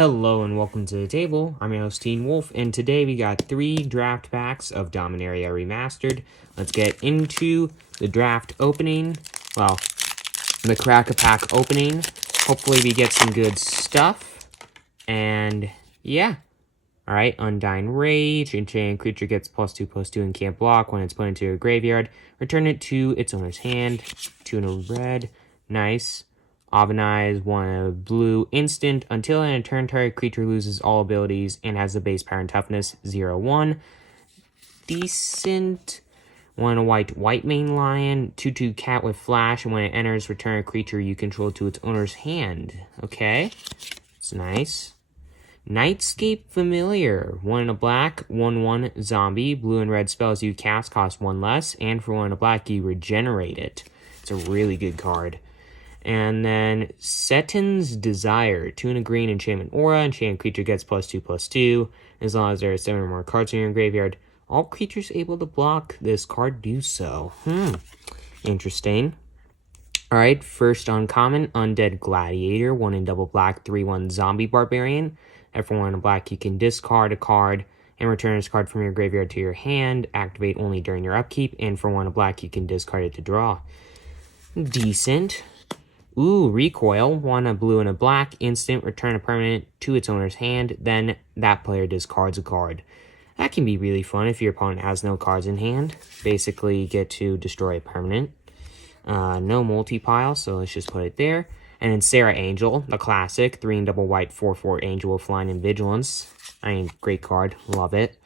Hello and welcome to the table. I'm your host, Teen Wolf, and today we got 3 draft packs of Dominaria Remastered. Let's get into the draft opening. Well, the crack-a-pack opening. Hopefully we get some good stuff. And, yeah. Alright, Undying Rage. Enchanted creature gets +2/+2 and can't block when it's put into your graveyard. Return it to its owner's hand. 2 in a red. Nice. Avanize, 1 blue, instant. Until in a turn, target creature loses all abilities and has the base power and toughness 0/1. Decent. 1 white main lion, 2/2 cat with flash, and when it enters, return a creature you control to its owner's hand. Okay, it's nice. Nightscape Familiar, 1 in a black, 1/1 zombie. Blue and red spells you cast cost 1 less, and for 1 in a black, you regenerate it. It's a really good card. And then Seton's Desire, 2 in a green, enchantment aura. Enchanted creature gets +2/+2. As long as there are 7 or more cards in your graveyard, all creatures able to block this card do so. Interesting. Alright, first uncommon, Undead Gladiator, 1 in double black, 3/1 zombie barbarian. For 1 in a black, you can discard a card and return this card from your graveyard to your hand. Activate only during your upkeep, and for 1 in a black, you can discard it to draw. Decent. Ooh, Recoil, 1 a blue and a black, instant, return a permanent to its owner's hand, then that player discards a card. That can be really fun if your opponent has no cards in hand. Basically, you get to destroy a permanent. No multi-pile, so let's just put it there. And then Sarah Angel, the classic, 3 in double white, 4/4 Angel with Flying and Vigilance. I mean, great card, love it.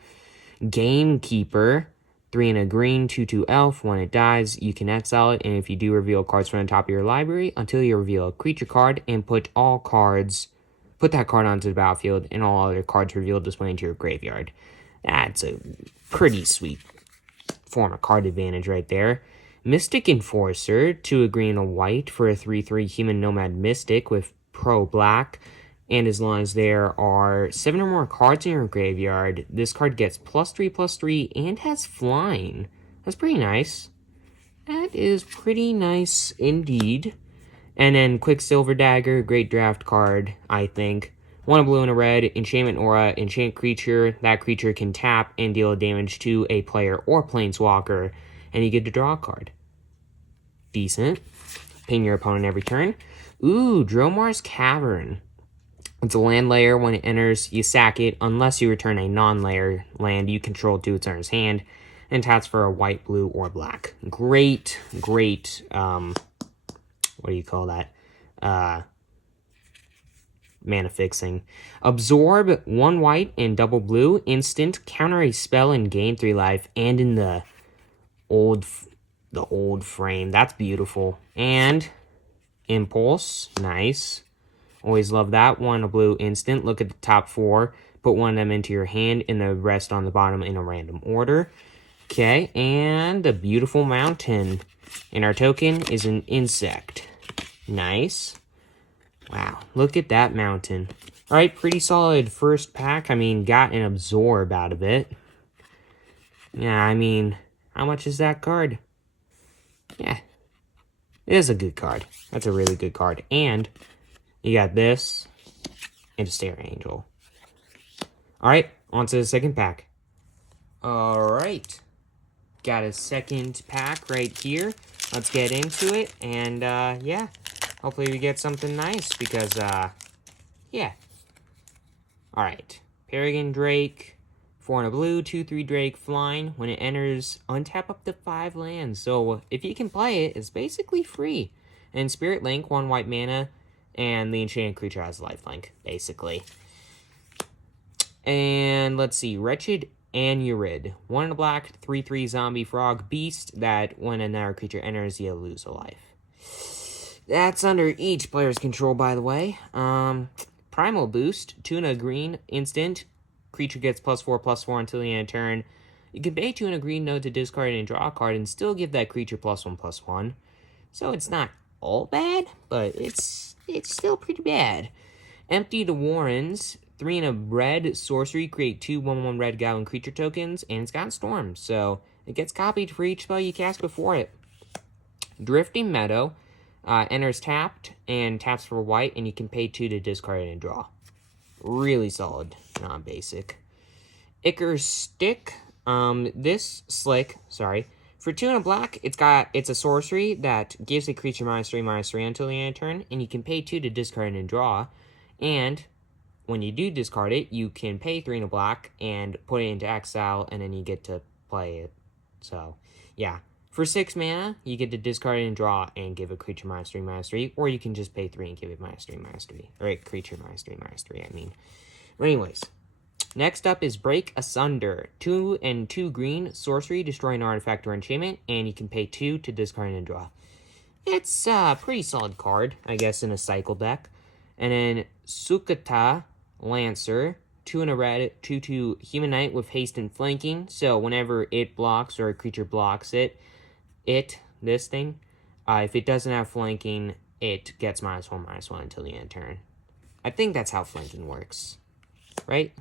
Gamekeeper, 3 in a green, 2/2 elf. When it dies, you can exile it, and if you do, reveal cards from the top of your library until you reveal a creature card, and put that card onto the battlefield, and all other cards revealed display into your graveyard. That's a pretty sweet form of card advantage right there. Mystic Enforcer, 2 a green and a white for a 3/3 human nomad mystic with pro black. And as long as there are 7 or more cards in your graveyard, this card gets +3/+3 and has flying. That's pretty nice. That is pretty nice indeed. And then Quicksilver Dagger, great draft card, I think. 1 a blue and a red, enchantment aura, enchant creature. That creature can tap and deal damage to a player or planeswalker, and you get to draw a card. Decent. Ping your opponent every turn. Ooh, Dromar's Cavern. It's a land layer. When it enters, you sack it unless you return a non-layer land you control to its owner's hand, and taps for a white, blue, or black. Great, what do you call that? Mana fixing. Absorb, 1 white and double blue, instant, counter a spell and gain 3 life, and in the old frame. That's beautiful. And Impulse, nice. Always love that. 1 a blue instant. Look at the top 4. Put 1 of them into your hand and the rest on the bottom in a random order. Okay, and a beautiful mountain. And our token is an insect. Nice. Wow, look at that mountain. Alright, pretty solid first pack. I mean, got an absorb out of it. Yeah, I mean, how much is that card? Yeah, it is a good card. That's a really good card. And you got this and a Sarah Angel. Alright, on to the second pack. Alright. Got a second pack right here. Let's get into it. And, yeah. Hopefully we get something nice because, yeah. Alright. Peregrine Drake. 4 in a blue, 2/3 Drake flying. When it enters, untap up to 5 lands. So if you can play it, it's basically free. And Spirit Link, 1 white mana. And the enchanted creature has lifelink, basically. And let's see. Wretched Anurid. 1 in a black, 3/3 zombie frog beast that when another creature enters, you lose a life. That's under each player's control, by the way. Primal Boost. 2 in a green, instant. Creature gets +4/+4 until the end of turn. You can pay 2 in a green node to discard and draw a card and still give that creature +1/+1. So it's not all bad, but it's still pretty bad. Empty the Warrens. 3 in a red sorcery. Create 2 1/1 red goblin creature tokens, and it's got Storm, so it gets copied for each spell you cast before it. Drifting Meadow. Enters tapped and taps for white, and you can pay 2 to discard it and draw. Really solid, not basic. Icarus Stick. This Slick, sorry. For 2 and a black, it's a sorcery that gives a creature -3/-3 until the end of turn, and you can pay 2 to discard and draw. And when you do discard it, you can pay 3 and a black and put it into exile, and then you get to play it. So, yeah. For 6 mana, you get to discard it and draw and give a creature -3/-3, or you can just pay 3 and give it -3/-3. Or a creature -3/-3, I mean. But anyways, next up is Break Asunder. 2 and 2 green, sorcery, destroy an artifact or enchantment, and you can pay 2 to discard and draw. It's a pretty solid card, I guess, in a cycle deck. And then Sukata Lancer, 2 and a red, 2/2 human knight with haste and flanking. So whenever it blocks or a creature blocks it, this thing, if it doesn't have flanking, it gets -1/-1 until the end of turn. I think that's how flanking works, right?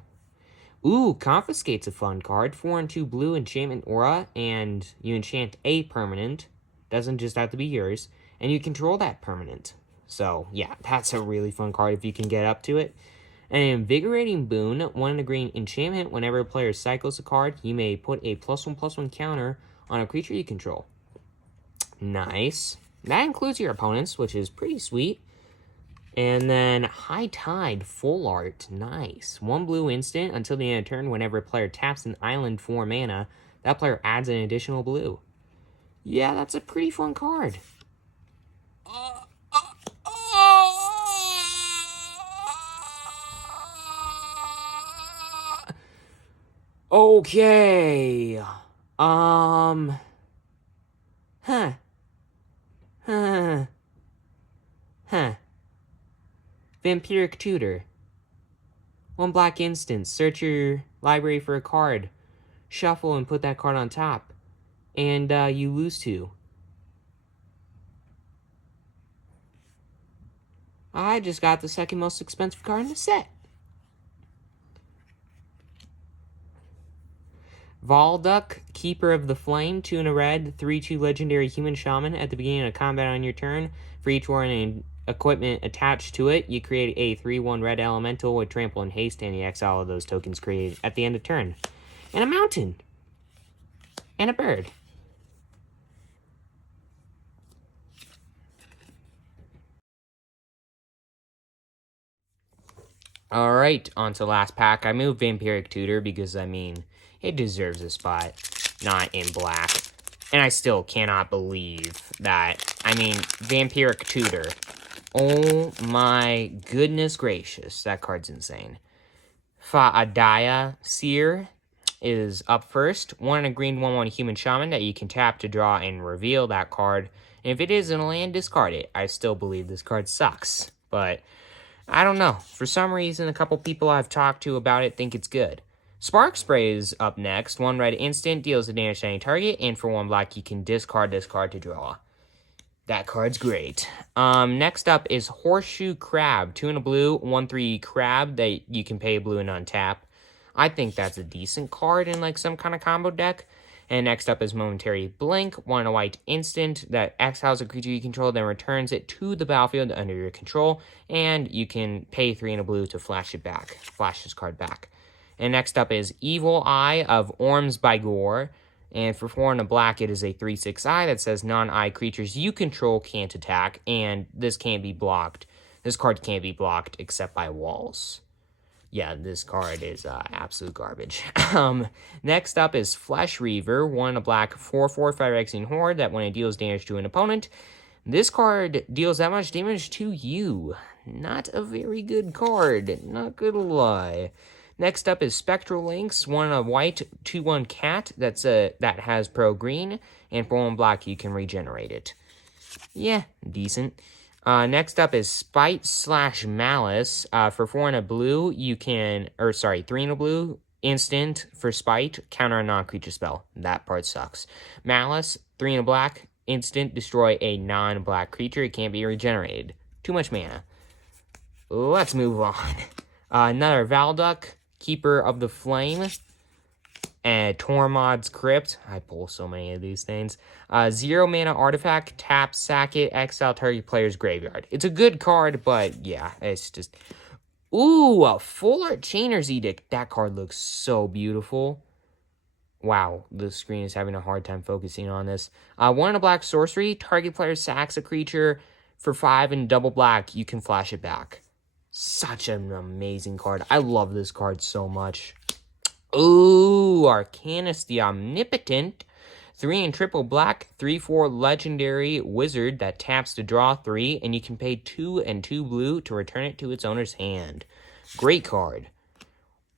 Ooh, Confiscate's a fun card. 4 and 2 blue enchantment aura, and you enchant a permanent. Doesn't just have to be yours, and you control that permanent. So yeah, that's a really fun card if you can get up to it. An Invigorating Boon, 1 and a green enchantment. Whenever a player cycles a card, you may put a +1/+1 counter on a creature you control. Nice. That includes your opponents, which is pretty sweet. And then High Tide Full Art. Nice. 1 blue instant until the end of turn. Whenever a player taps an island for mana, that player adds an additional blue. Yeah, that's a pretty fun card. Okay. Huh. Vampiric Tutor. 1 black instant. Search your library for a card. Shuffle and put that card on top. And you lose 2. I just got the second most expensive card in the set. Valduk, Keeper of the Flame, 2 and a red, 3/2 legendary human shaman. At the beginning of combat on your turn, for each one and equipment attached to it, you create a 3/1 red elemental with trample and haste, and you exile of those tokens created at the end of turn. And a mountain. And a bird. Alright, on to the last pack. I moved Vampiric Tutor because, I mean, it deserves a spot, not in black. And I still cannot believe that, I mean, Vampiric Tutor. Oh my goodness gracious, that card's insane. Fa'adaya Seer is up first. 1 and a green 1/1 human shaman that you can tap to draw and reveal that card. And if it is in a land, discard it. I still believe this card sucks, but I don't know. For some reason, a couple people I've talked to about it think it's good. Spark Spray is up next. 1 red instant, deals a damage to any target, and for 1 black, you can discard this card to draw. That card's great. Next up is Horseshoe Crab. 2 and a blue, 1/3 crab that you can pay blue and untap. I think that's a decent card in like some kind of combo deck. And next up is Momentary Blink. 1 and a white instant that exiles a creature you control, then returns it to the battlefield under your control. And you can pay 3 and a blue to flash it back. Flash this card back. And next up is Evil Eye of Ormsbygor. And for 4 and a black, it is a 3/6 eye that says non-eye creatures you control can't attack. And this can't be blocked. This card can't be blocked except by walls. Yeah, this card is absolute garbage. Next up is Flesh Reaver, 1 and a black, 4/4 Phyrexian Horde, that when it deals damage to an opponent, this card deals that much damage to you. Not a very good card, not gonna lie. Next up is Spectral Lynx, 1 and a white, 2/1 cat, that has pro green, and for 1 black you can regenerate it. Yeah, decent. Next up is Spite/Malice. For 4 and a blue, you can, 3 and a blue, instant for Spite, counter a non-creature spell. That part sucks. Malice, 3 and a black, instant, destroy a non-black creature. It can't be regenerated. Too much mana. Let's move on. Another Valduk, Keeper of the Flame. And Tormod's Crypt. I pull so many of these things. 0 mana artifact, tap, sack it, exile target player's graveyard. It's a good card, but yeah, it's just... Ooh, a Full Art Chainer's Edict. That card looks so beautiful. Wow, the screen is having a hard time focusing on this. 1 and a black sorcery. Target player sacks a creature for 5 and double black. You can flash it back. Such an amazing card. I love this card so much. Ooh, Arcanus the Omnipotent. 3 and triple black, 3/4 legendary wizard that taps to draw 3, and you can pay 2 and 2 blue to return it to its owner's hand. Great card.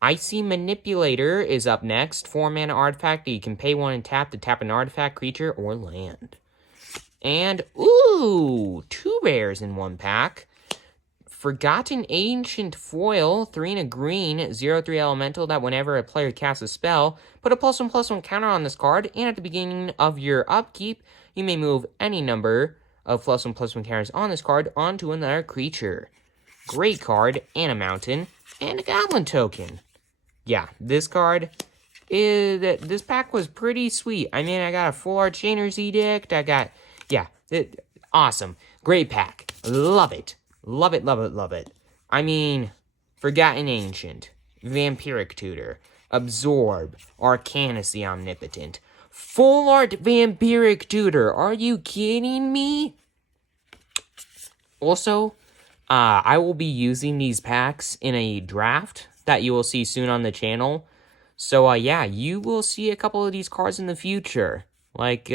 Icy Manipulator is up next. 4-mana artifact that you can pay 1 and tap to tap an artifact, creature, or land. And, ooh, 2 rares in 1 pack. Forgotten Ancient Foil, 3 and a green, 0/3 elemental that whenever a player casts a spell, put a +1/+1 counter on this card, and at the beginning of your upkeep, you may move any number of +1/+1 counters on this card onto another creature. Great card, and a mountain, and a goblin token. Yeah, this card this pack was pretty sweet. I mean, I got a Full Art Chainer's Edict, awesome. Great pack. Love it. Love it, love it, love it. I mean, Forgotten Ancient, Vampiric Tutor, Absorb, Arcanus the Omnipotent, Full Art Vampiric Tutor. Are you kidding me? Also, I will be using these packs in a draft that you will see soon on the channel. So, yeah, you will see a couple of these cards in the future. Like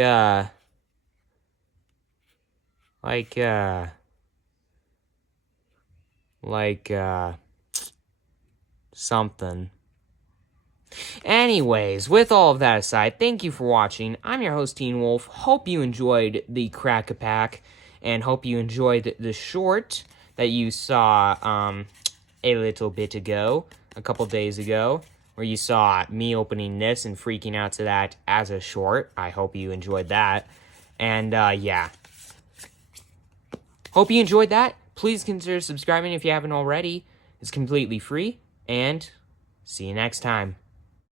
something. Anyways, with all of that aside, thank you for watching. I'm your host, Teen Wolf. Hope you enjoyed the Crack-a-Pack, and hope you enjoyed the short that you saw a little bit ago, a couple days ago, where you saw me opening this and freaking out to that as a short. I hope you enjoyed that. And, yeah. Hope you enjoyed that. Please consider subscribing if you haven't already. It's completely free. And see you next time.